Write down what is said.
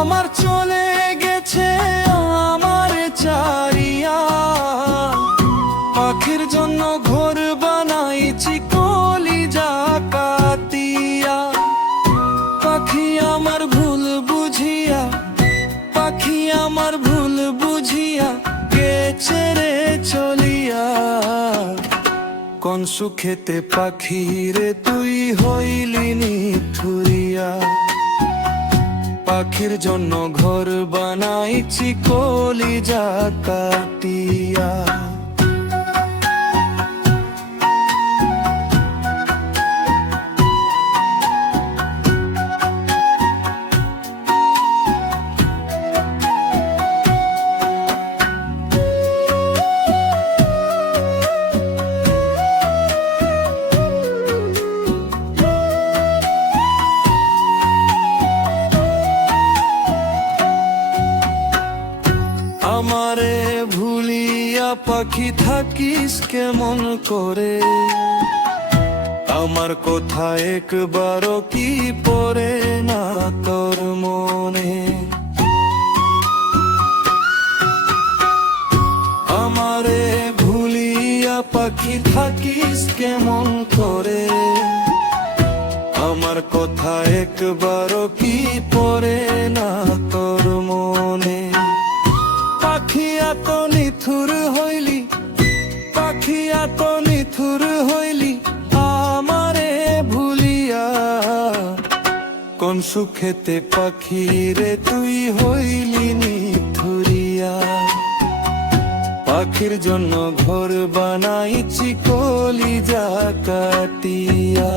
আমার চলে গেছে আমার চারিয়া, পাখির জন্য ঘর বানাইছি কলিজা কাটিয়া। পাখি আমার ভুল বুঝিয়া, পাখি আমার ভুল বুঝিয়া গেছে রে চলিয়া। কোন সুখেতে পাখি রে তুই হইলি নিঠুরিয়া, পাখির জন্য ঘর বানাইছি কলিজা কাটিয়া। আমারে ভুলিয়া পাখি থাকিস কেমন করে, আমার কথা একবারও কি পড়ে না তোর মনে। আমারে ভুলিয়া পাখি থাকিস কেমন করে, আমার কথা একবারও কি পড়ে না তোর মনে। পাখি এত নিথুর হইলি, পাখি এত নিথুর হইলি আমারে ভুলিয়া। কোন সুখেতে পাখি রে তুই হইলি নিথুরিয়া, পাখির জন্য ঘর বানাইছি কলিজা কাটিয়া।